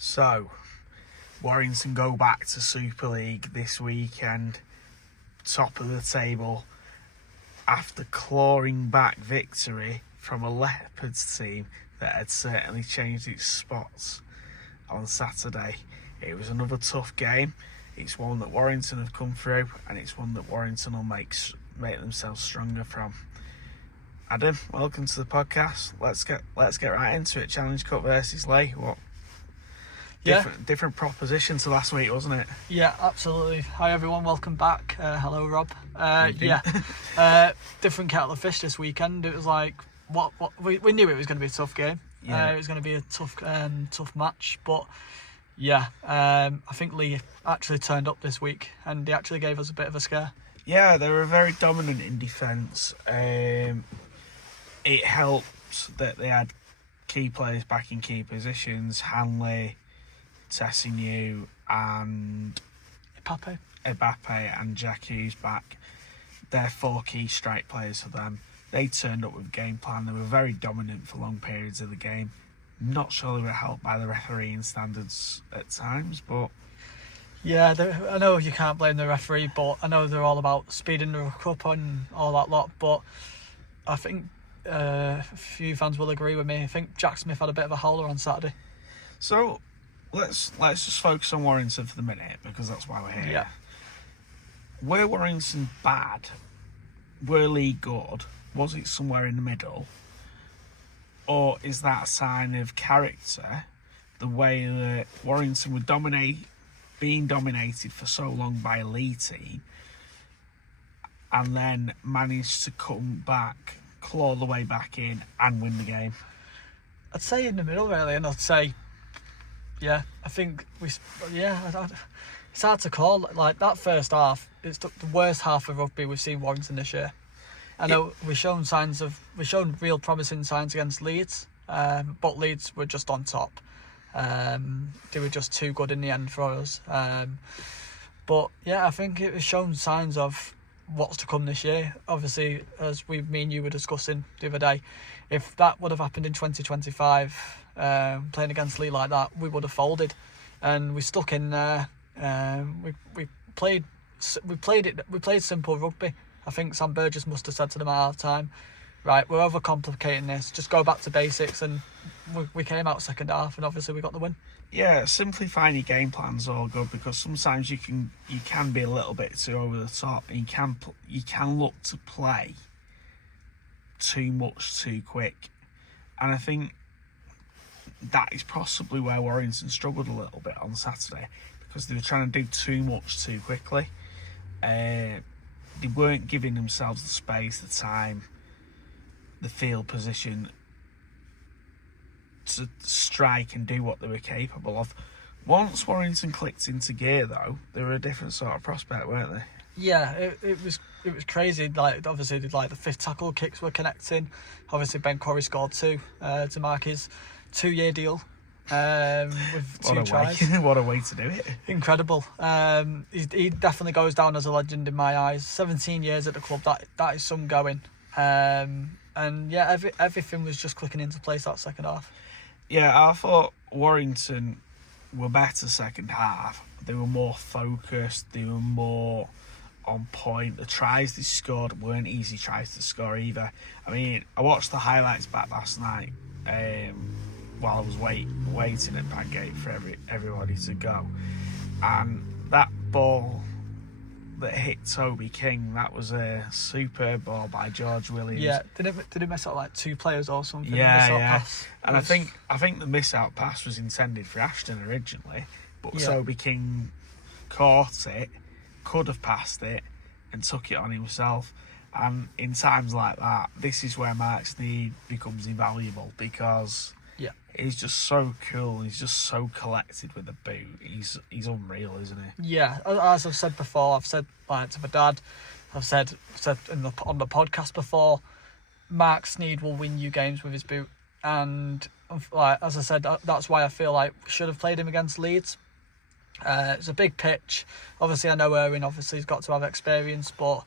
So, Warrington go back to Super League this weekend, top of the table, after clawing back victory from a Leopards team that had certainly changed its spots on Saturday. It was another tough game. It's one that Warrington have come through, and it's one that Warrington will make themselves stronger from. Adam, welcome to the podcast. Let's get right into it. Challenge Cup versus Leigh. Different proposition to last week, wasn't it? Yeah, absolutely. Hi everyone, welcome back. Hello Rob. Different kettle of fish this weekend. It was like we knew it was going to be a tough game. Yeah. It was going to be a tough match, but I think Leigh actually turned up this week and they actually gave us a bit of a scare. Yeah, they were very dominant in defence. It helped that they had key players back in key positions. Hanley, Tessinu and Mbappe and Jackie's back. They're four key strike players for them. They turned up with a game plan. They were very dominant for long periods of the game. Not sure they were helped by the refereeing standards at times, but yeah, I know you can't blame the referee, but I know they're all about speeding the ruck up and all that lot. But I think a few fans will agree with me. I think Jack Smith had a bit of a howler on Saturday. So let's just focus on Warrington for the minute, because that's why we're here. Yeah. Were Warrington bad? Were Leigh good? Was it somewhere in the middle? Or is that a sign of character? The way that Warrington were being dominated for so long by a Leigh team, and then managed to come back, claw the way back in and win the game? I'd say in the middle really, and I'd say I think it's hard to call. Like that first half, it's the worst half of rugby we've seen Warrington this year. I know we've shown real promising signs against Leeds, but Leeds were just on top. They were just too good in the end for us. But yeah, I think it was shown signs of what's to come this year. Obviously, as me and you were discussing the other day, if that would have happened in 2025, playing against Leigh like that, we would have folded, and we stuck in there. We played simple rugby. I think Sam Burgess must have said to them at half time, right, we're overcomplicating this, just go back to basics, and we came out second half and obviously we got the win. Yeah, simplifying your game plan's all good, because sometimes you can be a little bit too over the top, and you can look to play too much too quick, and I think that is possibly where Warrington struggled a little bit on Saturday, because they were trying to do too much too quickly. They weren't giving themselves the space, the time, the field position to strike and do what they were capable of. Once Warrington clicked into gear, though, they were a different sort of prospect, weren't they? Yeah, it was crazy. Like obviously, the fifth tackle kicks were connecting. Obviously, Ben Corrie scored two to mark his 2-year deal with two tries. What a way to do it! Incredible. He definitely goes down as a legend in my eyes. 17 years at the club. That is some going. And yeah, everything was just clicking into place that second half. Yeah, I thought Warrington were better second half. They were more focused. They were more on point. The tries they scored weren't easy tries to score either. I mean, I watched the highlights back last night while I was waiting at Pancake for everybody to go, and that ball that hit Toby King, that was a superb ball by George Williams. Yeah, did it miss out like two players or something? Yeah. And I think the miss out pass was intended for Ashton originally, but Toby King caught it, could have passed it, and took it on himself. And in times like that, this is where Mark Sneed becomes invaluable, because he's just so cool. He's just so collected with the boot. He's unreal, isn't he? Yeah, as I've said before, I've said like to my dad, I've said on the podcast before, Mark Sneed will win you games with his boot, and like as I said, that's why I feel like we should have played him against Leeds. It's a big pitch. Obviously, I know Erwin obviously has got to have experience, but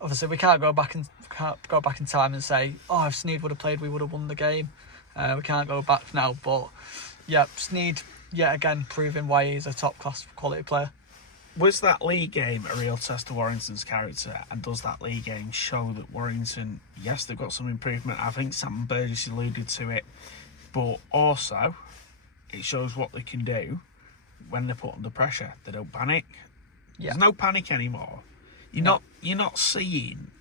obviously we can't go back in time and say, oh, if Sneed would have played, we would have won the game. We can't go back now, but yeah, Sneed yet again proving why he's a top class quality player. Was that Leigh game a real test of Warrington's character? And does that Leigh game show that Warrington, yes, they've got some improvement. I think Sam Burgess alluded to it. But also, it shows what they can do when they're put under pressure. They don't panic. Yeah. There's no panic anymore. You're not seeing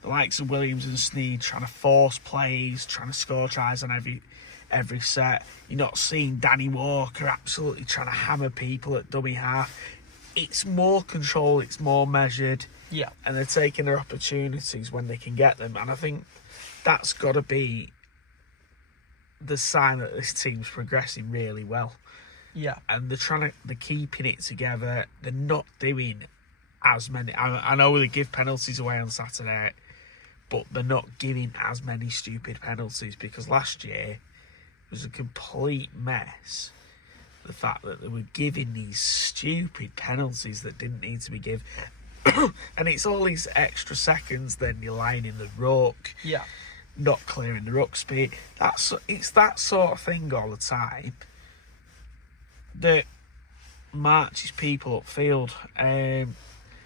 the likes of Williams and Sneed trying to force plays, trying to score tries on every set. You're not seeing Danny Walker absolutely trying to hammer people at dummy half. It's more controlled, it's more measured. Yeah. And they're taking their opportunities when they can get them. And I think that's got to be the sign that this team's progressing really well. Yeah. And they're keeping it together. They're not doing as many. I know they give penalties away on Saturday, but they're not giving as many stupid penalties, because last year was a complete mess. The fact that they were giving these stupid penalties that didn't need to be given. And it's all these extra seconds, then you're lying in the ruck. Yeah. Not clearing the ruck speed. It's that sort of thing all the time that marches people upfield.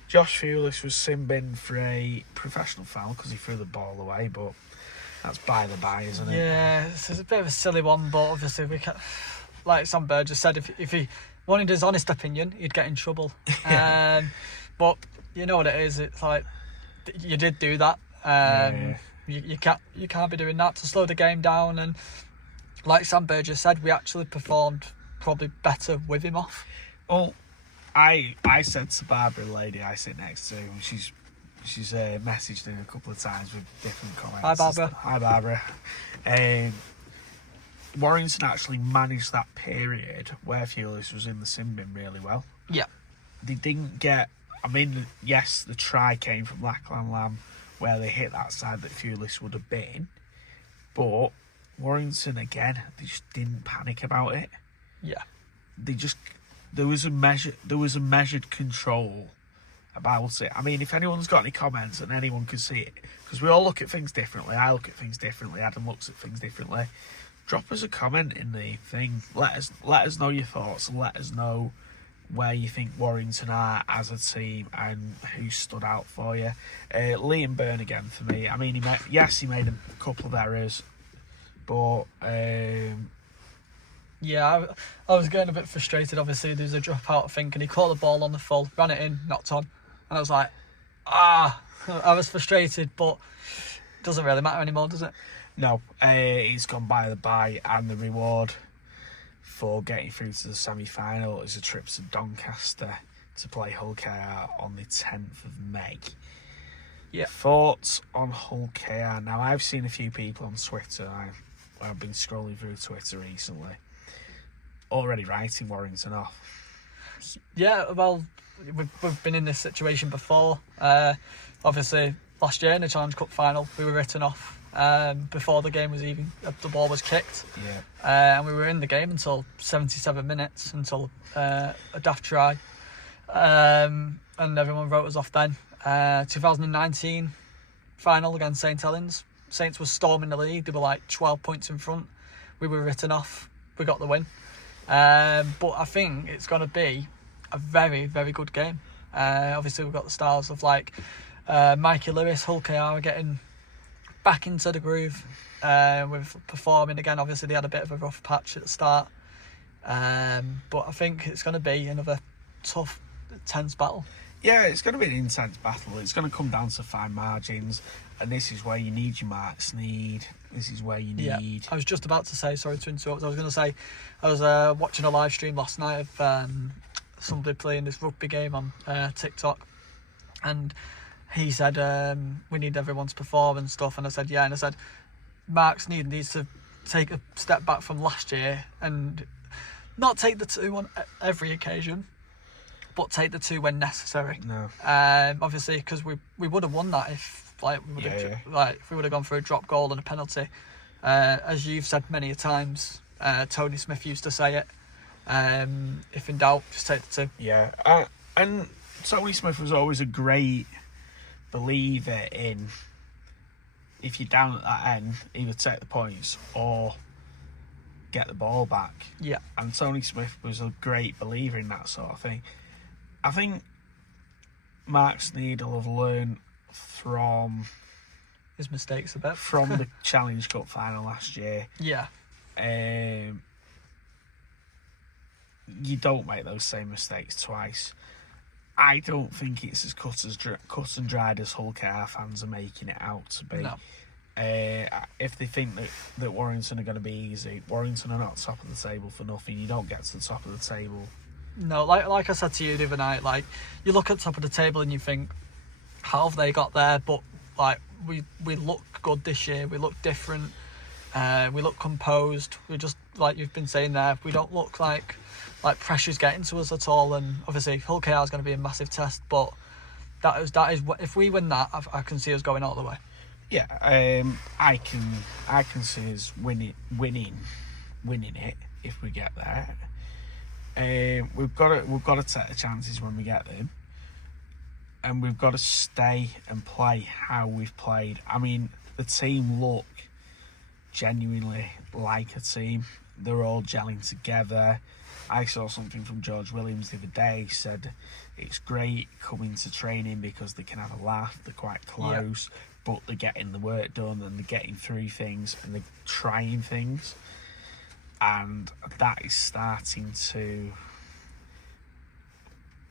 Josh Fulis was sin-binned for a professional foul because he threw the ball away, but that's by the by, isn't it? Yeah, it's a bit of a silly one, but obviously we can't. Like Sam Burgess said, if he wanted his honest opinion, he'd get in trouble. But you know what it is. It's like you did do that. You can't be doing that to slow the game down. And like Sam Burgess said, we actually performed probably better with him off. Well, I said to Barbara, the lady I sit next to, and she's messaged in a couple of times with different comments. Hi, Barbara. Hi, Barbara. Warrington actually managed that period where Fulis was in the sin bin really well. Yeah. They didn't get... I mean, yes, the try came from Lachlan Lamb where they hit that side that Fulis would have been. But Warrington, again, they just didn't panic about it. Yeah. There was a measured control about it. I mean, if anyone's got any comments and anyone can see it, because we all look at things differently. I look at things differently. Adam looks at things differently. Drop us a comment in the thing. Let us know your thoughts, and let us know where you think Warrington are as a team and who stood out for you. Liam Byrne again for me. I mean, he made a couple of errors, but yeah, I was getting a bit frustrated. Obviously, there was a dropout, I think, and he caught the ball on the full, ran it in, knocked on, and I was like, I was frustrated, but it doesn't really matter anymore, does it? No, he's gone by the by, and the reward for getting through to the semi-final is a trip to Doncaster to play Hull KR on the 10th of May. Yeah. Thoughts on Hull KR? Now, I've seen a few people on Twitter. I've been scrolling through Twitter recently, already writing Warrington off. Yeah, well, we've been in this situation before. Obviously, last year in the Challenge Cup final, we were written off before the game was even, the ball was kicked. Yeah. And we were in the game until 77 minutes, until a daft try. And everyone wrote us off then. 2019 final against St Helens. Saints was storming the league. They were like 12 points in front. We were written off. We got the win. But I think it's going to be a very, very good game. Obviously, we've got the stars of like Mikey Lewis, Hull KR are getting back into the groove with performing again. Obviously, they had a bit of a rough patch at the start. But I think it's going to be another tough, tense battle. Yeah, it's going to be an intense battle. It's going to come down to fine margins, and this is where you need your Mark Sneed. This is where you need... Yeah, I was just about to say, sorry to interrupt, I was going to say, I was watching a live stream last night of somebody playing this rugby game on TikTok, and he said, we need everyone to perform and stuff, and I said, yeah, and I said, Mark Sneed needs to take a step back from last year and not take the two on every occasion, but take the two when necessary. No. Obviously, because we would have won that if if we would have gone for a drop goal and a penalty. As you've said many a times, Tony Smith used to say it. If in doubt, just take the two. Yeah, and Tony Smith was always a great believer in, if you're down at that end, either take the points or get the ball back. Yeah. And Tony Smith was a great believer in that sort of thing. I think Mark Sneed will have learned from his mistakes a bit. From the Challenge Cup final last year. Yeah. You don't make those same mistakes twice. I don't think it's as cut and dried as Hull KR fans are making it out to be. No. If they think that Warrington are going to be easy, Warrington are not top of the table for nothing. You don't get to the top of the table. No, like I said to you the other night, like, you look at the top of the table and you think, how have they got there? But like, we look good this year. We look different. We look composed. We just, like you've been saying there, we don't look like pressure's getting to us at all. And obviously Hull KR is going to be a massive test, but that is if we win that, I can see us going all the way. Yeah, I can see us winning it if we get there. We've got to take the chances when we get them, and we've got to stay and play how we've played. I mean, the team look genuinely like a team. They're all gelling together. I saw something from George Williams the other day. He said it's great coming to training because they can have a laugh. They're quite close, but they're getting the work done and they're getting through things and they're trying things. And that is starting to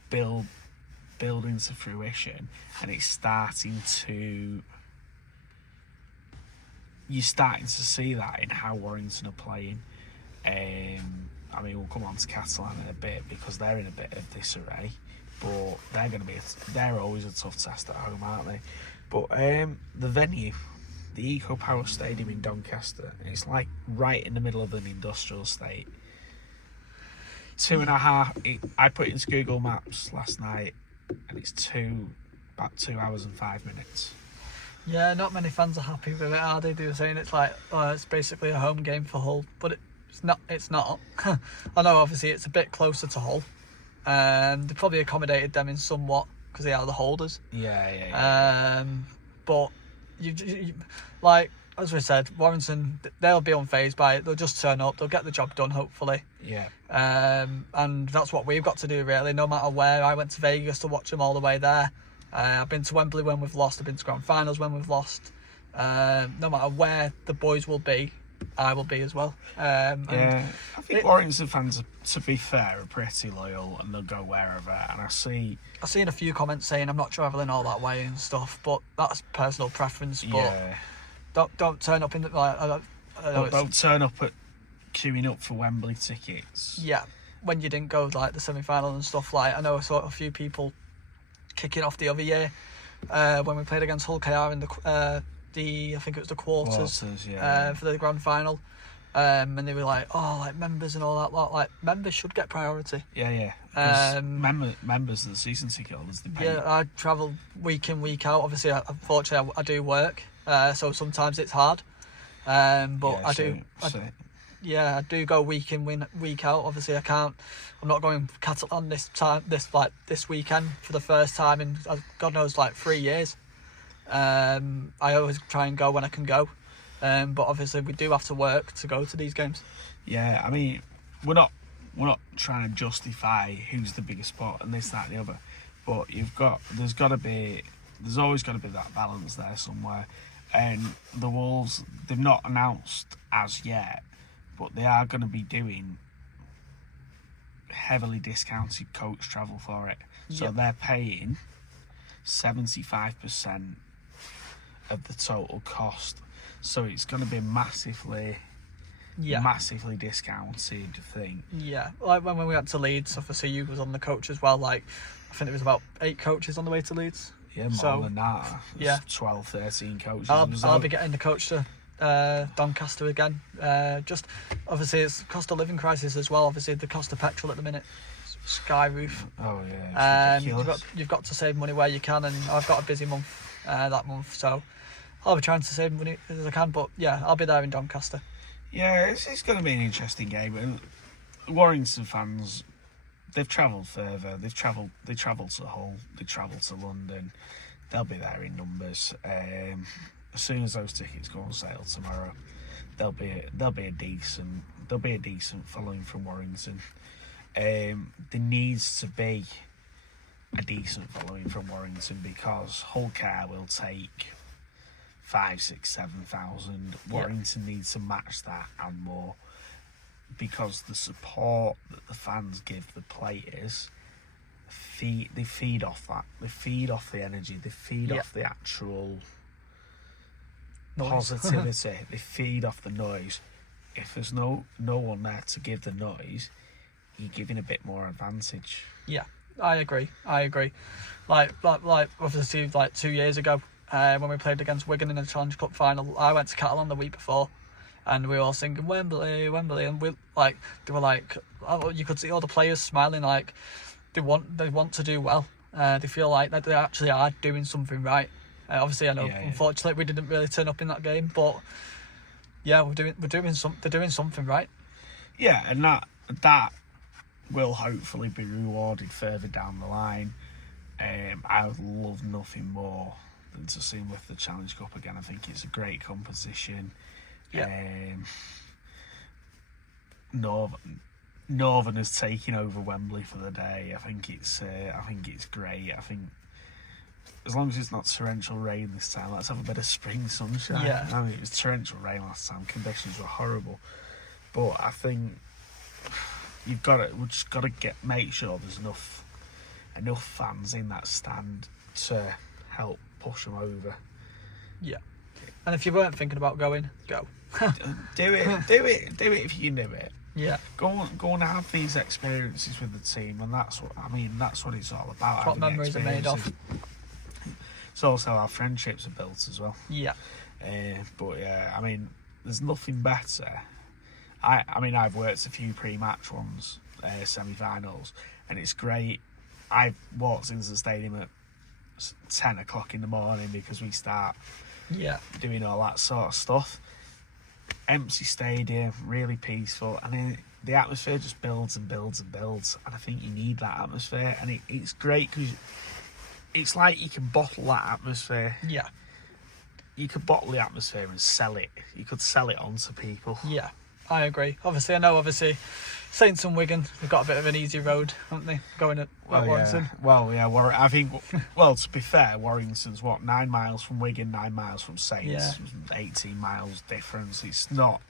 build into fruition, and it's starting to... You're starting to see that in how Warrington are playing. I mean, we'll come on to Catalan in a bit because they're in a bit of disarray, but they're always a tough test at home, aren't they? But the venue, the Eco Power Stadium in Doncaster, it's like right in the middle of an industrial estate. 2.5. I put it into Google Maps last night, and it's about 2 hours and 5 minutes. Yeah, not many fans are happy with it, are they? They were saying it's like, it's basically a home game for Hull, but it's not. I know obviously it's a bit closer to Hull. They probably accommodated them in somewhat because they are the holders. Yeah. But you like, as we said, Warrington, they'll be unfazed by it. They'll just turn up. They'll get the job done, hopefully. Yeah. And that's what we've got to do, really. No matter where. I went to Vegas to watch them all the way there. I've been to Wembley when we've lost. I've been to grand finals when we've lost. No matter where the boys will be, I will be as well. I think Warrington fans, to be fair, are pretty loyal and they'll go wherever. And I've seen a few comments saying I'm not travelling all that way and stuff, but that's personal preference. But yeah. don't turn up in the don't turn up at queuing up for Wembley tickets. Yeah, when you didn't go like the semi-final and stuff. Like, I know I saw a few people kicking off the other year when we played against Hull KR in I think it was the quarters for the grand final, and they were like, like members and all that lot. Like, members should get priority. Yeah. Members of the season ticket holders, they pay. Yeah, I travel week in, week out. Obviously, unfortunately, I do work, so sometimes it's hard. But I do go week in, week out. Obviously, I'm not going Catalan this weekend for the first time in God knows 3 years. I always try and go when I can go, but obviously we do have to work to go to these games. Yeah, I mean, we're not trying to justify who's the biggest sport and this, that, and the other, but there's always got to be that balance there somewhere. And the Wolves, they've not announced as yet, but they are going to be doing heavily discounted coach travel for it. So they're paying 75% of the total cost. So it's going to be massively discounted thing. Yeah, like when we went to Leeds, obviously you was on the coach as well. Like, I think there was about 8 coaches on the way to Leeds. Yeah, more than that. There's 12, 13 coaches. I'll be getting the coach to Doncaster again. Just obviously it's cost of living crisis as well. Obviously the cost of petrol at the minute, sky roof. Oh yeah, it's ridiculous. You've got to save money where you can, and I've got a busy month that month, so I'll be trying to save money as I can. But yeah, I'll be there in Doncaster. Yeah, it's going to be an interesting game. And Warrington fans, they've travelled further. They travelled to Hull. They travelled to London. They'll be there in numbers. As soon as those tickets go on sale tomorrow, there'll be a decent following from Warrington. There needs to be a decent following from Warrington because Hull Care will take 5, 6, 7,000. Warrington needs to match that and more, because the support that the fans give the players, they feed off that. They feed off the energy. They feed off the actual Noise. positivity. They feed off the noise. If there's no one there to give the noise, you're giving a bit more advantage. Yeah, I agree. Like obviously, like 2 years ago, when we played against Wigan in the Challenge Cup final, I went to Catalan the week before, and we were all singing Wembley, and they were like, oh, you could see all the players smiling, like they want to do well. They feel like that they actually are doing something right. Obviously, I know unfortunately we didn't really turn up in that game, but yeah, they're doing something right. Yeah, and that will hopefully be rewarded further down the line. I would love nothing more than to see them with the Challenge Cup again. I think it's a great competition. Northern is taking over Wembley for the day. I think it's great. I think as long as it's not torrential rain this time, let's have a bit of spring sunshine. Yeah. I mean, it was torrential rain last time. Conditions were horrible, but I think we just got to make sure there's enough fans in that stand to help push them over. Yeah. And if you weren't thinking about going, go. do it if you can do it. Yeah. Go and have these experiences with the team, and that's what it's all about. That's what memories are made of. It's also how friendships are built as well. Yeah. But yeah, I mean, there's nothing better. I've worked a few pre-match ones, semi-finals, and it's great. I've walked into the stadium at 10 o'clock in the morning because we start doing all that sort of stuff. Empty stadium, really peaceful, and then the atmosphere just builds and builds and builds, and I think you need that atmosphere, and it's great because it's like you can bottle that atmosphere. Yeah. You could bottle the atmosphere and sell it. You could sell it on to people. Yeah, I agree. Obviously, Saints and Wigan, they've got a bit of an easy road, haven't they, going at Warrington? I think, to be fair, Warrington's 9 miles from Wigan, 9 miles from Saints, 18 miles difference. It's not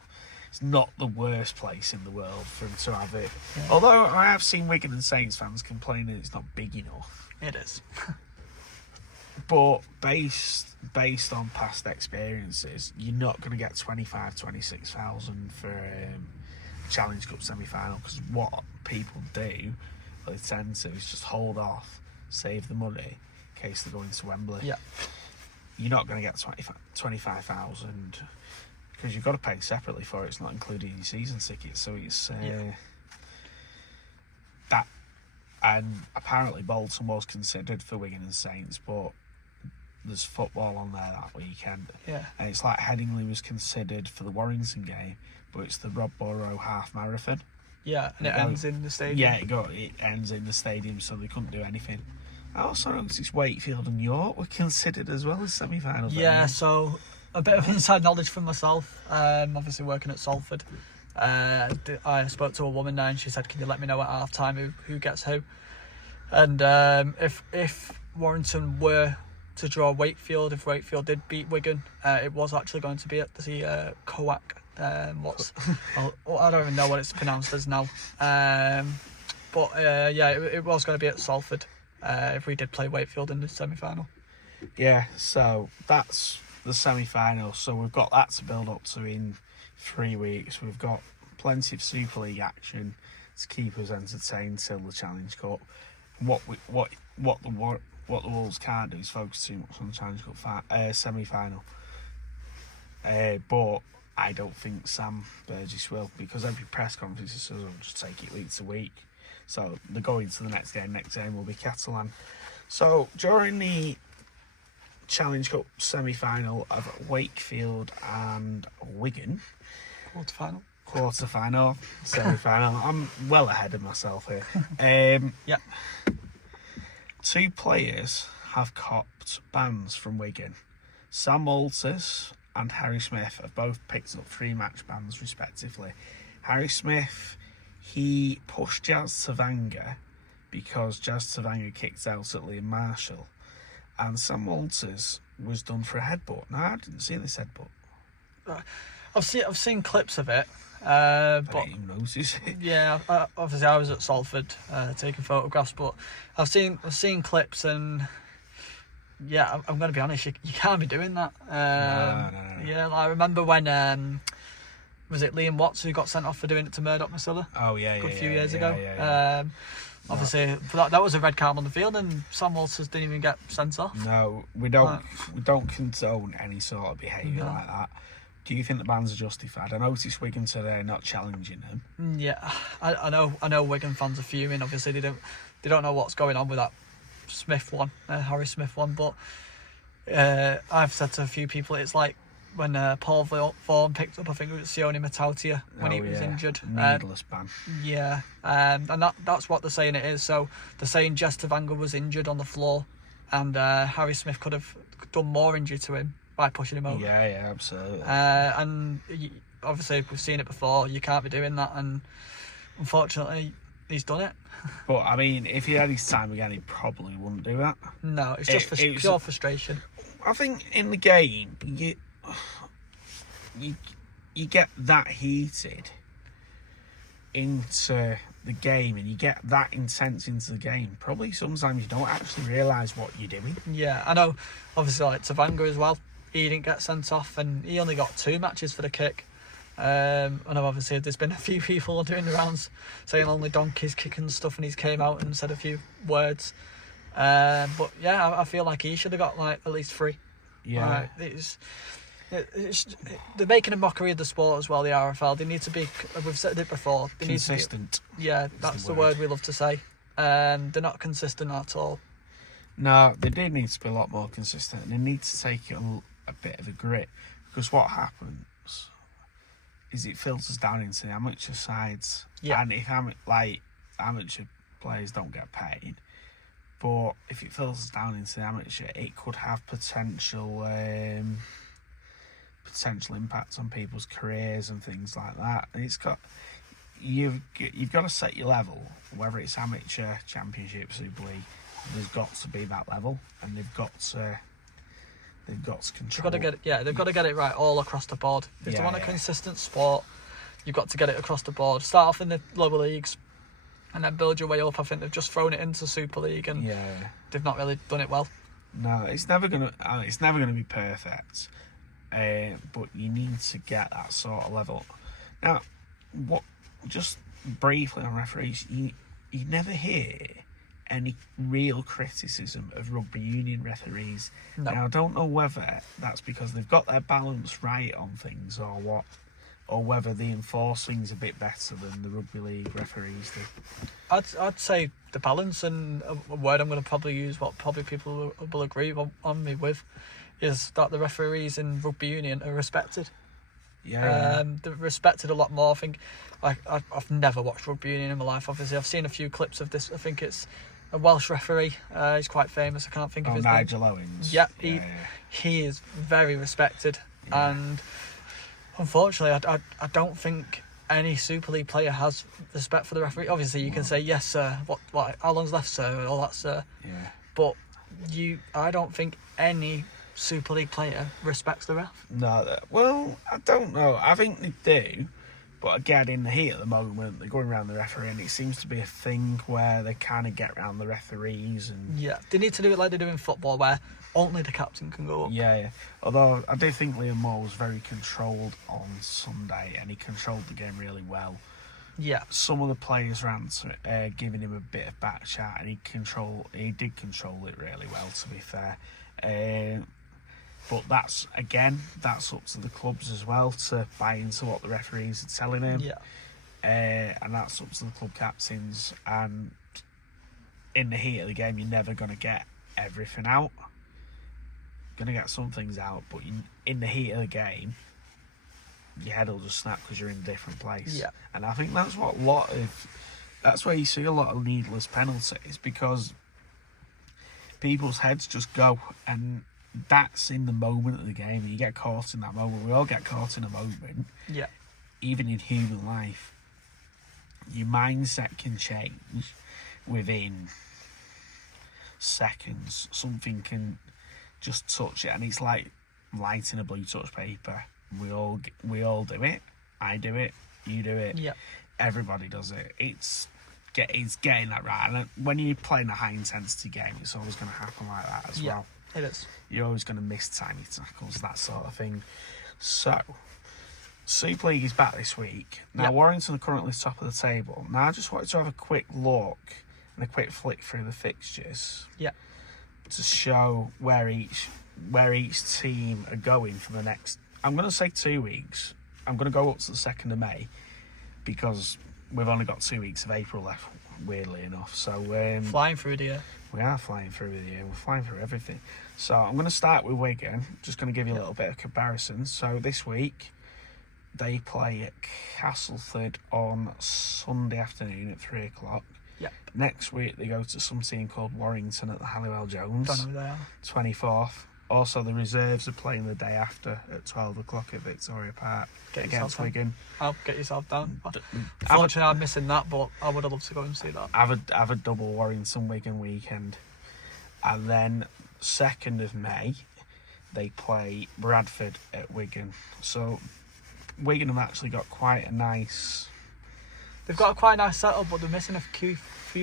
the worst place in the world for them to have it. Yeah. Although I have seen Wigan and Saints fans complaining it's not big enough. It is. But based on past experiences, you're not going to get 25,000-26,000 for Challenge Cup semi-final, because what people do, they tend to, is just hold off, save the money in case they're going to Wembley. Yeah. You're not going to get 25,000 because you've got to pay separately for it. It's not included in your season ticket, so it's that. And apparently Bolton was considered for Wigan and Saints, but there's football on there that weekend. Yeah. And it's like Headingley was considered for the Warrington game, but it's the Rob Borough half marathon. Yeah, and it ends in the stadium. Yeah, it ends in the stadium, so they couldn't do anything. I also noticed it's Wakefield and York were considered as well as semi-final. Yeah, so a bit of inside knowledge from myself, obviously working at Salford. I spoke to a woman there and she said, can you let me know at half time who gets who? And if Warrington were to draw Wakefield, if Wakefield did beat Wigan, it was actually going to be at the COAC. I don't even know what it's pronounced as now. But it was going to be at Salford if we did play Wakefield in the semi-final. Yeah, so that's the semi-final. So we've got that to build up to in 3 weeks. We've got plenty of Super League action to keep us entertained till the Challenge Cup. What the Wolves can't do is focus too much on the Challenge Cup semi-final. But I don't think Sam Burgess will, because every press conference he says, "I'll just take it week to week." So they're going to the next game. Next game will be Catalan. So during the Challenge Cup semi-final of Wakefield and Wigan, quarter-final, semi-final. I'm well ahead of myself here. Yeah. 2 players have copped bans from Wigan: Sam Maltus and Harry Smith have both picked up 3 match bans respectively. Harry Smith, he pushed Jazz Tavanga because Jazz Tavanga kicked out at Liam Marshall, and Sam Walters was done for a headbutt. No, I didn't see this headbutt. I've seen clips of it, I but didn't even notice it. yeah, obviously I was at Salford taking photographs, but I've seen clips, and yeah, I'm going to be honest, you can't be doing that. No. Yeah, like I remember when was it Liam Watts who got sent off for doing it to Murdoch Masilla? Oh yeah, a few years ago. Yeah. Obviously, that was a red card on the field, and Sam Walters didn't even get sent off. No, we don't condone any sort of behaviour like that. Do you think the bans are justified? I noticed Wigan today not challenging them. Yeah, I know Wigan fans are fuming. Obviously, they don't know what's going on with that Smith one, Harry Smith one. But I've said to a few people, it's like when Paul Vaughan picked up, I think it was Sione Matautia when he was injured. Needless ban. Yeah, and that's what they're saying it is. So they're saying Jazz Tavanga was injured on the floor, and Harry Smith could have done more injury to him by pushing him over. Yeah, absolutely. And obviously we've seen it before. You can't be doing that, and unfortunately he's done it. But I mean, if he had his time again, he probably wouldn't do that. No, it's just pure frustration. I think in the game, you get that heated into the game, and you get that intense into the game. Probably sometimes you don't actually realise what you're doing. Yeah, I know. Obviously, like Tavanga as well. He didn't get sent off, and he only got 2 matches for the kick. I know obviously there's been a few people doing the rounds saying only donkeys kicking stuff, and he's came out and said a few words. But yeah, I feel like he should have got like at least 3. Yeah. They're making a mockery of the sport as well, the RFL. They need to be, we've said it before, they consistent. Need to be, yeah, that's the word we love to say. They're not consistent at all. No, they do need to be a lot more consistent, and they need to take it a bit of a grit, because what happens is it filters down into the amateur sides. Yeah. And if amateur players don't get paid, but if it filters down into the amateur, it could have potential impact on people's careers and things like that. And it's got you've got to set your level, whether it's amateur, championship, Super League. There's got to be that level, and they've got to control. They've got to get it right all across the board. If they want a consistent sport, you've got to get it across the board. Start off in the lower leagues, and then build your way up. I think they've just thrown it into Super League, and they've not really done it well. No, it's never gonna be perfect, but you need to get that sort of level. Now, just briefly on referees, you never hear any real criticism of rugby union referees. No. Now, I don't know whether that's because they've got their balance right on things or what, or whether they enforce things a bit better than the rugby league referees do. I'd say the balance, and a word I'm going to probably use, what probably people will agree on me with, is that the referees in rugby union are respected. Yeah. They're respected a lot more. I think I've never watched rugby union in my life. Obviously, I've seen a few clips of this. I think it's a Welsh referee. He's quite famous. I can't think of his name. Nigel Owens. Yeah, he is very respected, and unfortunately, I don't think any Super League player has respect for the referee. Obviously, you can say yes, sir. What? How long's left, sir? All that, sir. Yeah. But I don't think any Super League player respects the ref. No, well, I don't know. I think they do, but again, in the heat at the moment, they're going around the referee, and it seems to be a thing where they kind of get around the referees. And yeah, they need to do it like they do in football, where only the captain can go up. Yeah. Although I do think Liam Moore was very controlled on Sunday, and he controlled the game really well. Yeah. Some of the players ran giving him a bit of back chat, and he did control it really well, to be fair. But that's up to the clubs as well to buy into what the referees are telling him. Yeah. And that's up to the club captains. And in the heat of the game, you're never going to get everything out. You're going to get some things out, but in the heat of the game, your head will just snap because you're in a different place. Yeah. And I think that's that's where you see a lot of needless penalties, because people's heads just go, and that's in the moment of the game. You get caught in that moment. We all get caught in a moment. Yeah. Even in human life, your mindset can change within seconds. Something can just touch it, and it's like lighting a blue touch paper. We all do it. I do it. You do it. Yeah. Everybody does it. It's getting that right. And when you're playing a high intensity game, it's always going to happen like that as well. It is. You're always going to miss tiny tackles, that sort of thing. So, Super League is back this week. Now, Warrington are currently top of the table. Now, I just wanted to have a quick look and a quick flick through the fixtures. Yeah. To show where each team are going for the next, I'm going to say 2 weeks. I'm going to go up to the 2nd of May because we've only got 2 weeks of April left, weirdly enough. So flying through the year. We are flying through the year. We're flying through everything. So I'm going to start with Wigan. Just going to give you a little bit of comparison. So this week, they play at Castleford on Sunday afternoon at 3 o'clock. Yep. Next week, they go to some team called Warrington at the Halliwell Jones. Don't know who they are. 24th. Also, the reserves are playing the day after at 12 o'clock at Victoria Park against Wigan. I'll get yourself down. Unfortunately, I'm missing that, but I would have loved to go and see that. Have a double Warrington-Wigan weekend. And then 2nd of May, they play Bradford at Wigan. So, Wigan have actually got quite a nice... They've got a quite nice setup, but they're missing a few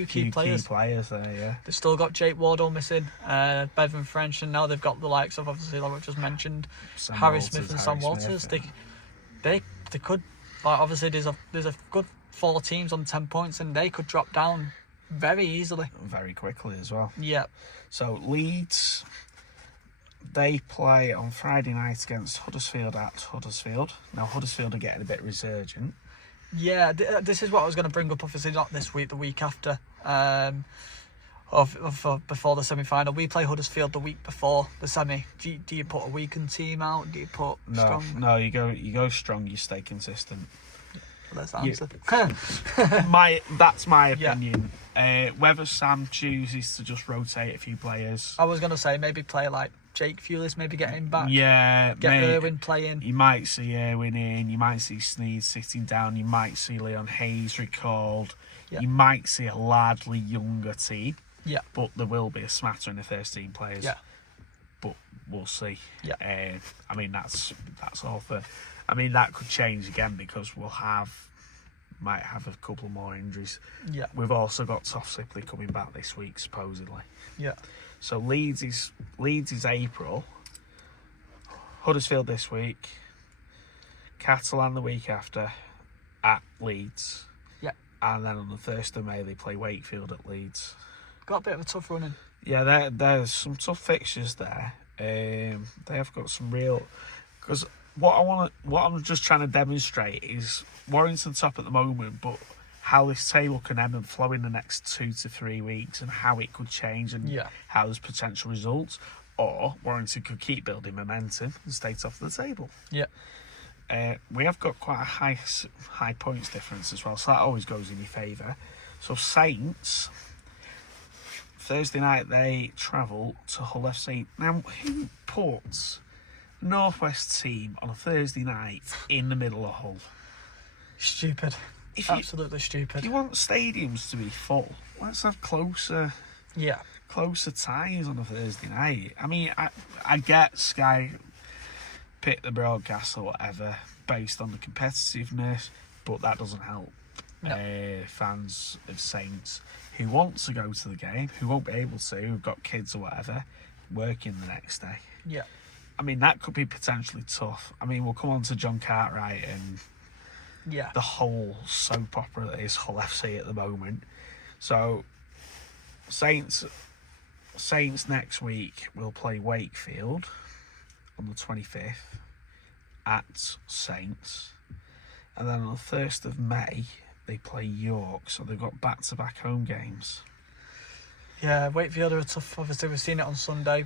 key players. Key players there, yeah. They've still got Jake Wardle missing, Bevan French, and now they've got the likes of, obviously, like we just mentioned, Harry Smith and Sam Walters. They could, like, obviously there's a good 4 teams on 10 points, and they could drop down very easily. Very quickly as well. Yeah. So Leeds, they play on Friday night against Huddersfield at Huddersfield. Now Huddersfield are getting a bit resurgent. Yeah, this is what I was going to bring up. Obviously, not this week, the week after, before the semi-final. We play Huddersfield the week before the semi. Do you put a weakened team out? Do you put strong? No, you go strong. You stay consistent. That's the answer. That's my opinion. Whether Sam chooses to just rotate a few players, I was going to say maybe play like Jake Fulis, maybe get him back. Yeah, get Irwin playing. You might see Irwin in. You might see Sneed sitting down. You might see Leon Hayes recalled. Yeah. You might see a largely younger team. Yeah. But there will be a smattering of first team players. Yeah. But we'll see. Yeah. I mean that's all for. I mean that could change again because might have a couple more injuries. Yeah. We've also got Toff Sipley coming back this week supposedly. Yeah. So Leeds is April. Huddersfield this week. Catalan the week after at Leeds. Yeah. And then on the 1st of May they play Wakefield at Leeds. Got a bit of a tough run in. Yeah, there's some tough fixtures there. They have got some real... Because what I'm just trying to demonstrate is Warrington top at the moment, but how this table can ebb and flow in the next 2 to 3 weeks and how it could change and how there's potential results. Or Warrington could keep building momentum and stay top of the table. Yeah. We have got quite a high points difference as well, so that always goes in your favour. So Saints, Thursday night they travel to Hull FC. Now, who puts Northwest team on a Thursday night in the middle of Hull? Stupid. Absolutely stupid. If you want stadiums to be full, let's have closer ties on a Thursday night. I mean, I get Sky pick the broadcast or whatever based on the competitiveness, but that doesn't help fans of Saints who want to go to the game, who won't be able to, who've got kids or whatever, working the next day. Yeah. I mean, that could be potentially tough. I mean, we'll come on to John Cartwright and the whole soap opera that is Hull FC at the moment. So, Saints next week will play Wakefield on the 25th at Saints. And then on the 1st of May, they play York. So they've got back-to-back home games. Yeah, Wakefield are a tough... Obviously, we've seen it on Sunday.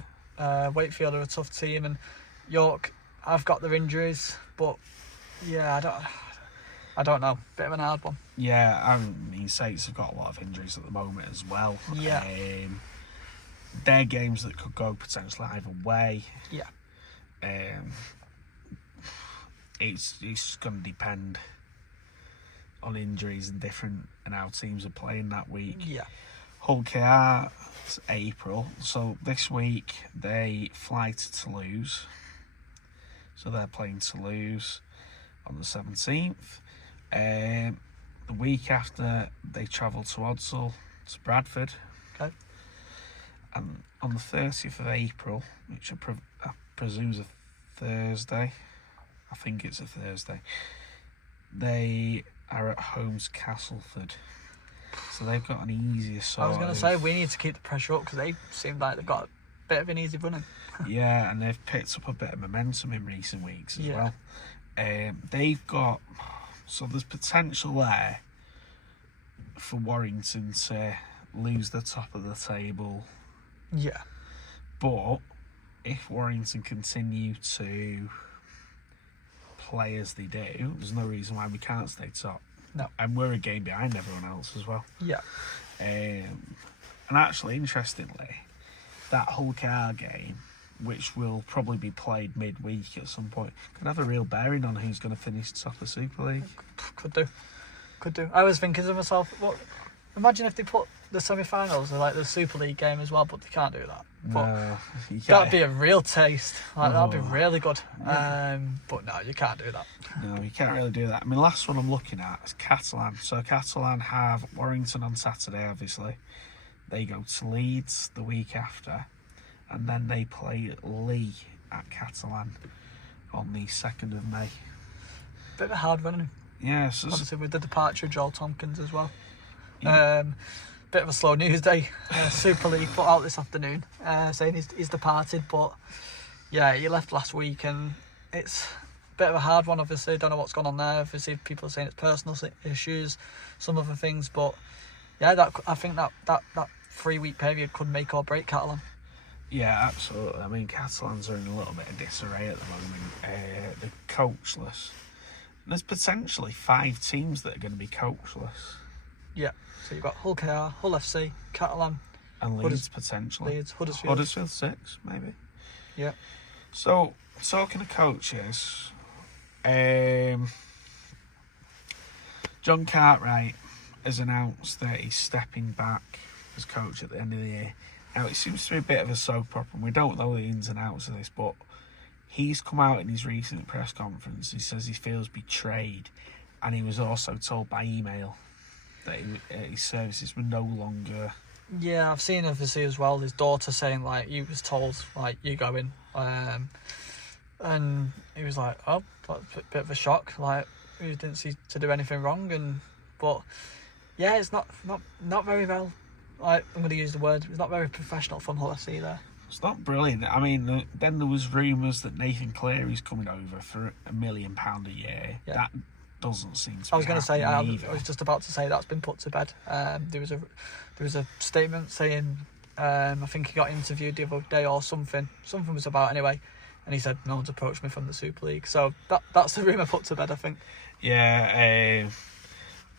Wakefield are a tough team. And York, I've got their injuries. But, yeah, I don't know. Bit of an hard one. Yeah, I mean, Saints have got a lot of injuries at the moment as well. Yeah. they're games that could go potentially either way. Yeah. It's going to depend on injuries and how teams are playing that week. Yeah. Hull KR, it's April, so this week they fly to Toulouse. So they're playing Toulouse on the 17th. The week after, they travel to Odsal, to Bradford. Okay. And on the 30th of April, which I presume is a Thursday, I think it's a Thursday, they are at home to Castleford. So they've got an easier sort. I was going to say, we need to keep the pressure up because they seem like they've got a bit of an easy running. Yeah, and they've picked up a bit of momentum in recent weeks as Yeah. well. They've got, so there's potential there for Warrington to lose the top of the table. Yeah. But if Warrington continue to play as they do, there's no reason why we can't stay top. No. And we're a game behind everyone else as well. Yeah. And actually, interestingly, that Hull KR game, which will probably be played midweek at some point, could have a real bearing on who's going to finish top of Super League. Could do. I was thinking to myself, what? Imagine if they put the semi-finals like the Super League game as well, but they can't do that. But No, you can't. that'd be a real taste. Like, that'd be Oh. really good. Yeah. But no, you can't do that. No, you can't really do that. I mean, last one I'm looking at is Catalan. So Catalan have Warrington on Saturday, obviously. They go to Leeds the week after, and then they play Leigh at Catalan on the 2nd of May. Bit of a hard running. Yeah, so Obviously with the departure of Joel Tompkins as well. Yeah. Bit of a slow news day. Super League put out this afternoon saying he's departed, but yeah, he left last week and it's a bit of a hard one. Obviously, don't know what's gone on there. Obviously, people are saying it's personal issues, some other things, but yeah, I think that 3-week period could make or break Catalan. Yeah, absolutely. I mean, Catalans are in a little bit of disarray at the moment. They're coachless. There's potentially 5 teams that are going to be coachless. Yeah, so you've got Hull KR, Hull FC, Catalan, And Leeds, potentially. Leeds, Huddersfield. Huddersfield 6, maybe. Yeah. So, talking of coaches, John Cartwright has announced that he's stepping back as coach at the end of the year. Now, it seems to be a bit of a soap opera, and we don't know the ins and outs of this, but he's come out in his recent press conference. He says he feels betrayed, and he was also told by email that his services were no longer. Yeah, I've seen obviously as well his daughter saying like he was told like you're going, and he was like, oh, that's a bit of a shock. Like he didn't see to do anything wrong, but yeah, it's not very well. Like I'm going to use the word, it's not very professional from Hull FC there. It's not brilliant. I mean, then there was rumours that Nathan Cleary's coming over for £1 million a year. Yeah. That doesn't seem to be I was going to say, I either. was just about to say that's been put to bed. There was a statement saying, I think he got interviewed the other day or something. Something was about anyway, and he said no one's approached me from the Super League. So that's the rumour put to bed, I think. Yeah,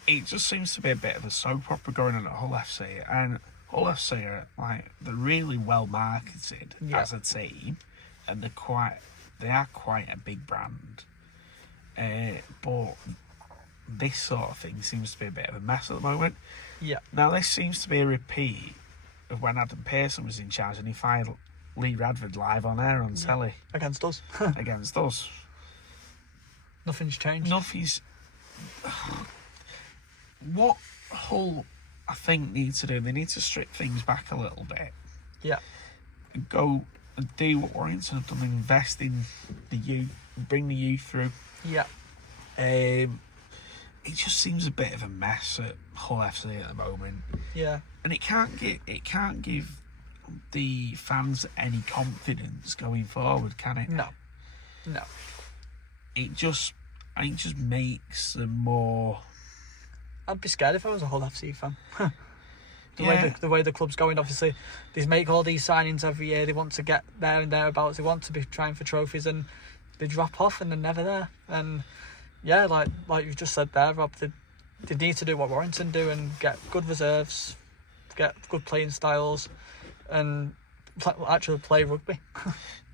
it just seems to be a bit of a soap opera going on at Hull FC, and Hull FC are they're really well marketed as a team, and they are quite a big brand. But this sort of thing seems to be a bit of a mess at the moment. Yeah. Now, this seems to be a repeat of when Adam Pearson was in charge and he fired Lee Radford live on air on telly. Against us. Against us. Nothing's changed. Nothing's. What Hull, I think, need to do, they need to strip things back a little bit. Yeah. And go and do what Warrington have done, invest in the youth, bring the youth through. Yeah. It just seems a bit of a mess at Hull FC at the moment. Yeah. And it can't give the fans any confidence going forward, can it? No. I think it just makes them more. I'd be scared if I was a Hull FC fan. The Yeah. way the club's going, obviously, they make all these signings every year. They want to get there and thereabouts. They want to be trying for trophies, and they drop off and they're never there. And yeah, like you just said there, Rob, they need to do what Warrington do and get good reserves, get good playing styles, and actually play rugby.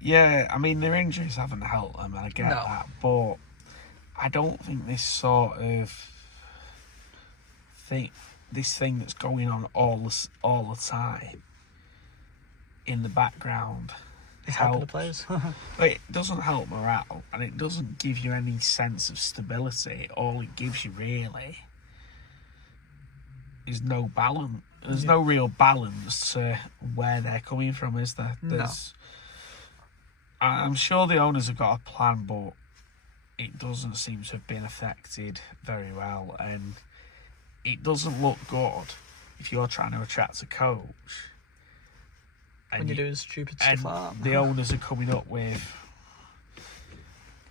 Yeah, I mean, their injuries haven't helped them, and I get No. that, but I don't think this sort of this thing that's going on all the time in the background It's helping the helps. players. But it doesn't help morale, and it doesn't give you any sense of stability. All it gives you really is no balance. There's no real balance to where they're coming from, is there? I'm sure the owners have got a plan, but it doesn't seem to have been affected very well, and it doesn't look good if you're trying to attract a coach When you're doing stupid and stuff like that. the owners are coming up with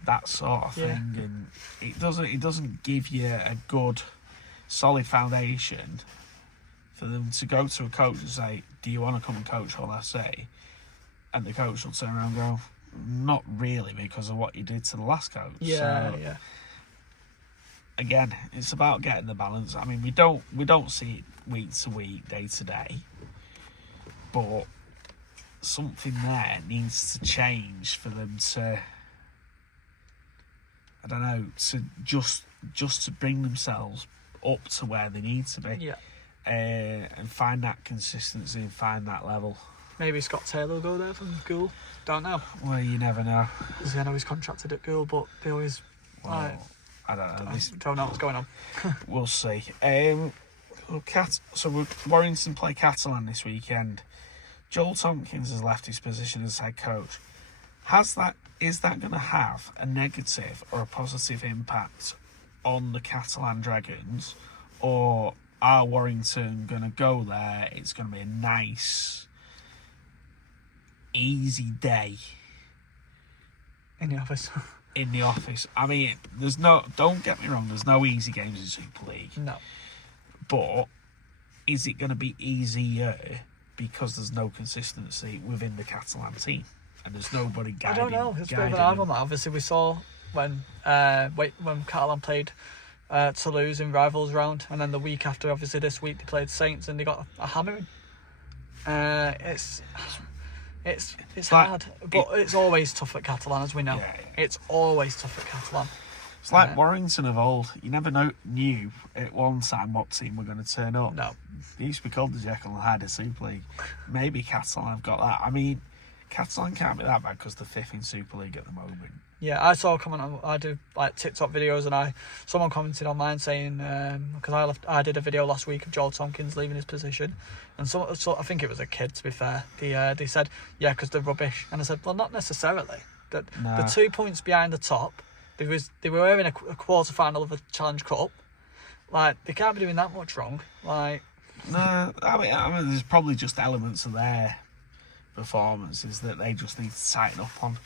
that sort of Yeah. thing, and it doesn't give you a good solid foundation for them to go to a coach and say, do you want to come and coach all SA? And the coach will turn around and go, not really, because of what you did to the last coach. Yeah, So, yeah. again, it's about getting the balance. I mean, we don't see it week to week, day to day, but something there needs to change for them to, I don't know, to just to bring themselves up to where they need to be. Yeah. And find that consistency and find that level. Maybe Scott Taylor will go there from Gould. Don't know. Well, you never know. Because I know he's contracted at Gould, but they always... Well, I don't know. Don't know what's going on. We'll see. So Warrington play Catalan this weekend. Joel Tompkins has left his position as head coach. Is that going to have a negative or a positive impact on the Catalan Dragons, or are Warrington going to go there? It's going to be a nice, easy day In the office. in the office. I mean, don't get me wrong, there's no easy games in Super League. No. But is it going to be easier because there's no consistency within the Catalan team and there's nobody guiding? I don't know. It's a bit of an eye on that. Obviously, we saw when Catalan played Toulouse in Rivals round, and then the week after, obviously this week they played Saints and they got a hammering. It's hard, but it's always tough at Catalan, as we know. Yeah. It's always tough at Catalan. It's like Warrington of old. You never knew at one time what team were going to turn up. No. They used to be called the Jekyll and Hyde of Super League. Maybe Catalan have got that. I mean, Catalan can't be that bad because they're fifth in Super League at the moment. Yeah, I saw a comment on, I do like TikTok videos, and someone commented on mine saying, because I did a video last week of Joel Tompkins leaving his position, and so I think it was a kid, to be fair. They said, yeah, because they're rubbish, and I said, well, not necessarily. The 2 points behind the top, they were in a quarter final of a Challenge Cup. Like, they can't be doing that much wrong. Like, no, I mean, there's probably just elements of their performances that they just need to tighten up on.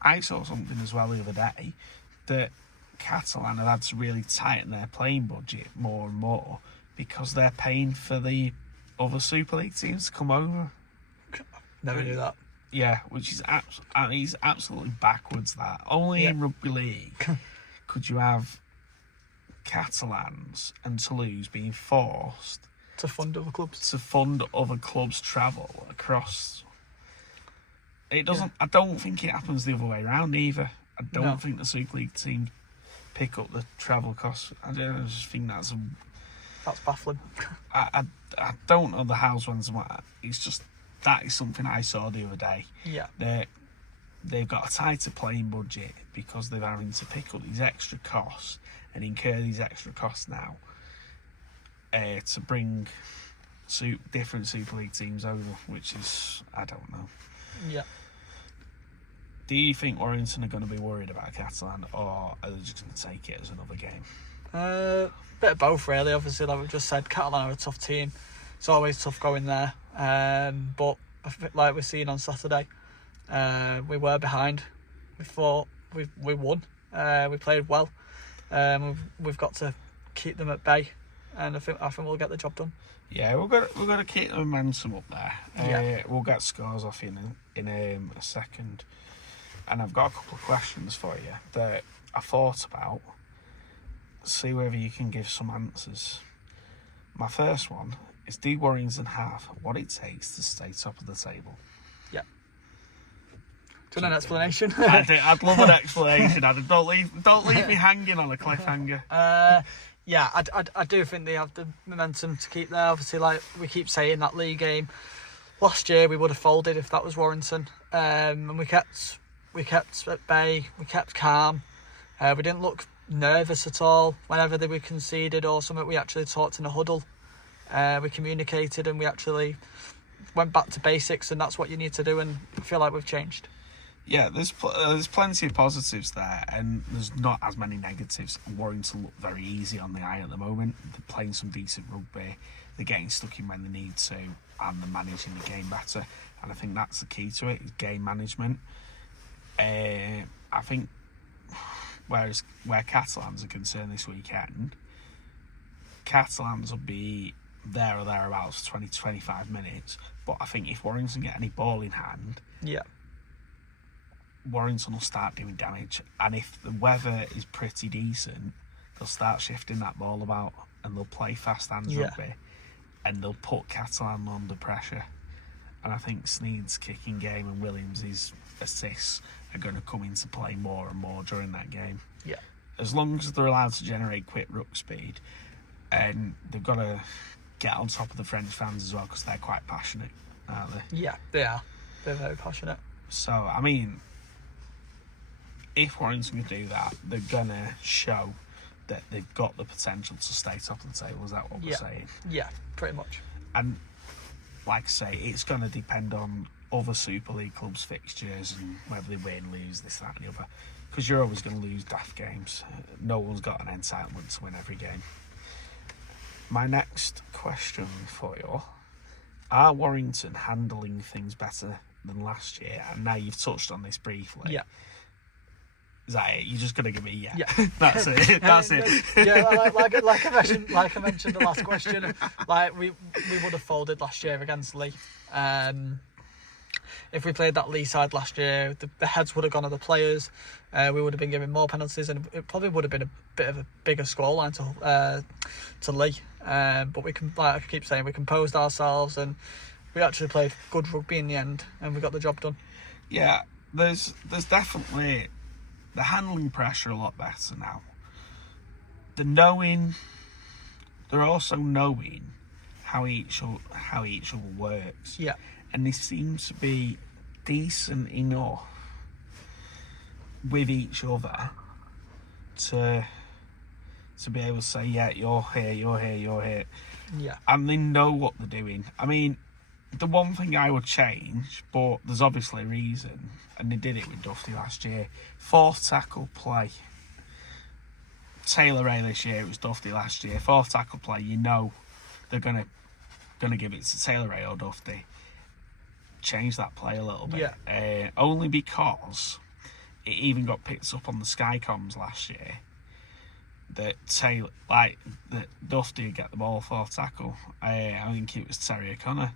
I saw something as well the other day that Catalan have had to really tighten their playing budget more and more because they're paying for the other Super League teams to come over. never knew that. Yeah, which is absolutely backwards. That only in rugby league could you have Catalans and Toulouse being forced To fund other clubs. to fund other clubs' travel across. It doesn't. I don't think it happens the other way around either. I don't think the Super League team pick up the travel costs. I just think that's baffling. I don't know the house ones. It's just that is something I saw the other day. Yeah. They've got a tighter playing budget because they're having to pick up these extra costs and incur these extra costs now to bring different Super League teams over, which is, I don't know. Yeah. Do you think Warrington are going to be worried about Catalan, or are they just going to take it as another game? Bit of both, really. Obviously, like we've just said, Catalan are a tough team. It's always tough going there. But like we're seeing on Saturday, we were behind. We thought we won. We played well. We've got to keep them at bay, and I think we'll get the job done. Yeah, we've got to keep the momentum up there. We'll get scores off in a second, and I've got a couple of questions for you that I thought about. See whether you can give some answers. My first one is, do Warrington have what it takes to stay top of the table? Yeah. Do you want an explanation? I'd love an explanation, Adam. Don't leave me hanging on a cliffhanger. Yeah, I do think they have the momentum to keep there. Obviously, like we keep saying, that Leigh game last year, we would have folded if that was Warrington. And we kept at bay. We kept calm. We didn't look nervous at all whenever they were conceded or something. We actually talked in a huddle. We communicated and we actually went back to basics, and that's what you need to do. And I feel like we've changed. Yeah, there's plenty of positives there, and there's not as many negatives. Warrington look very easy on the eye at the moment. They're playing some decent rugby. They're getting stuck in when they need to, and they're managing the game better. And I think that's the key to it, is game management. I think where Catalans are concerned this weekend, Catalans will be there or thereabouts for 20 to 25 minutes. But I think if Warrington get any ball in hand, Yeah. Warrington will start doing damage. And if the weather is pretty decent, they'll start shifting that ball about and they'll play fast hands rugby and they'll put Catalan under pressure. And I think Sneed's kicking game and Williams' assists are going to come into play more and more during that game. Yeah. As long as they're allowed to generate quick ruck speed, and they've got to get on top of the French fans as well, because they're quite passionate, aren't they? Yeah, they are. They're very passionate. So, I mean, if Warrington can do that, they're going to show that they've got the potential to stay top of the table. Is that what we're saying? Yeah, pretty much. And like I say, it's going to depend on other Super League clubs' fixtures and whether they win, lose, this, that and the other. Because you're always going to lose daft games. No one's got an entitlement to win every game. My next question for you: are Warrington handling things better than last year? And now you've touched on this briefly. Yeah. Is that it? You're just going to give me Yeah. That's it. That's it. Yeah, like I mentioned the last question, like we would have folded last year against Leigh. If we played that Leigh side last year, the heads would have gone to the players. We would have been given more penalties, and it probably would have been a bit of a bigger scoreline to Leigh. But we can, like I keep saying, we composed ourselves, and we actually played good rugby in the end, and we got the job done. Yeah, there's definitely, they're handling pressure a lot better now. They're also knowing how each other works. Yeah. And they seem to be decent enough with each other to be able to say, yeah, you're here, you're here, you're here. Yeah. And they know what they're doing. I mean, the one thing I would change, but there's obviously a reason, and they did it with Duffy last year, fourth tackle play. Taylor Ray this year, it was Duffy last year. Fourth tackle play, you know they're gonna give it to Taylor Ray or Duffy. Change that play a little bit. Yeah. Only because it even got picked up on the Skycoms last year that Duffy would get the ball fourth tackle. I think it was Terry O'Connor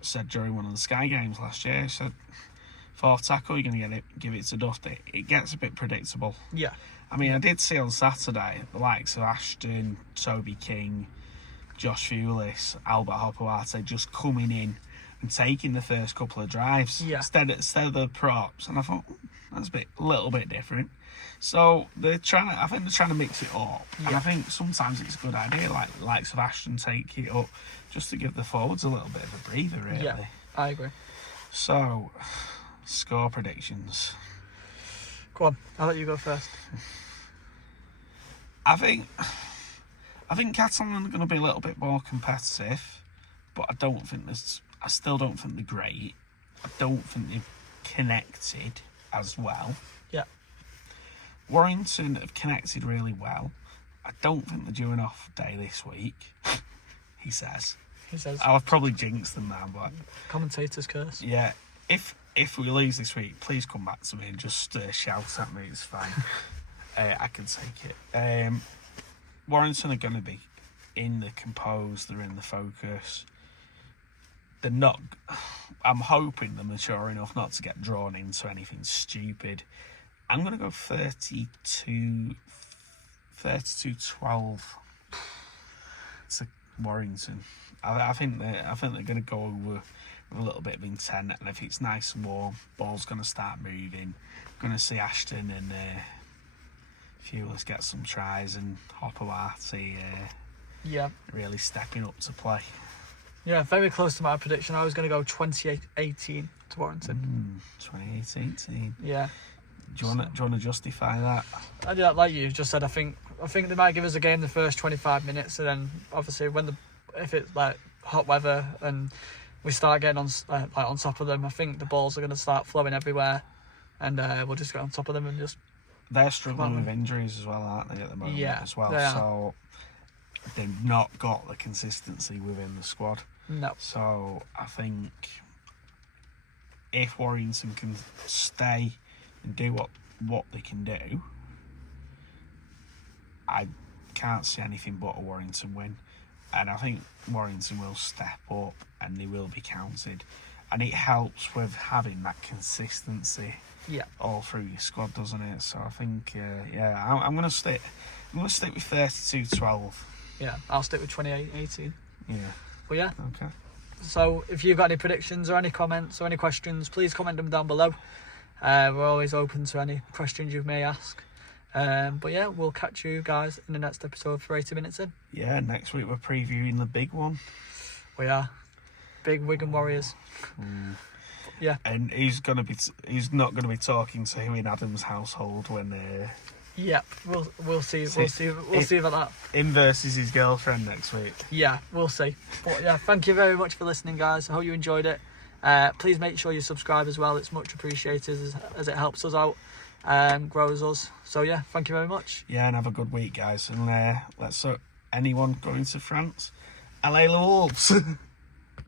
said during one of the Sky games last year, he said, fourth tackle, you're going to give it to Duffy. It gets a bit predictable. Yeah. I mean, I did see on Saturday the likes of Ashton, Toby King, Josh Fulis, Albert Hopoate just coming in and taking the first couple of drives instead of the props, and I thought that's a little bit different. So I think they're trying to mix it up, and I think sometimes it's a good idea, like the likes of Ashton take it up just to give the forwards a little bit of a breather, really. Yeah, I agree. So, score predictions. Go on, I'll let you go first. I think Catalan are going to be a little bit more competitive, but I still don't think they're great. I don't think they've connected as well. Yeah. Warrington have connected really well. I don't think they're due an off day this week, he says. I'll probably jinx them now, but... Commentator's curse. Yeah. If we lose this week, please come back to me and just shout at me. It's fine. I can take it. Warrington are going to be in the compose. They're in the focus. They're not... I'm hoping they're mature enough not to get drawn into anything stupid. I'm going to go 32-12. Warrington. I think they're going to go over with a little bit of intent, and if it's nice and warm, ball's going to start moving. Going to see Ashton and Fewless get some tries, and Hopperwarty really stepping up to play. Yeah, very close to my prediction. I was going to go 28-18 to Warrington. 28-18. Yeah. Do you want to justify that? Yeah, like you just said, I think they might give us a game the first 25 minutes, and then obviously if it's like hot weather and we start getting on top of them, I think the balls are going to start flowing everywhere, and we'll just get on top of them and just. They're struggling with injuries as well, aren't they, at the moment? Yeah, as well. they are. So they've not got the consistency within the squad. No. So I think if Warrington can stay and do what they can do, I can't see anything but a Warrington win. And I think Warrington will step up and they will be counted. And it helps with having that consistency all through your squad, doesn't it? So I think, I'm going to stick with 32-12. Yeah, I'll stick with 28-18. Yeah. But yeah. Okay. So if you've got any predictions or any comments or any questions, please comment them down below. We're always open to any questions you may ask. But yeah, we'll catch you guys in the next episode for 80 Minutes In. Yeah, next week we're previewing the big one. We are. Big Wigan Warriors. Yeah. And he's not going to be talking to who in Adam's household when yeah, we'll see. We'll see about that. Him versus his girlfriend next week. Yeah, we'll see. But yeah, thank you very much for listening, guys. I hope you enjoyed it. Please make sure you subscribe as well. It's much appreciated as it helps us out, grows us. So yeah, thank you very much. Yeah, and have a good week, guys. And anyone going to France, Allez, Wolves.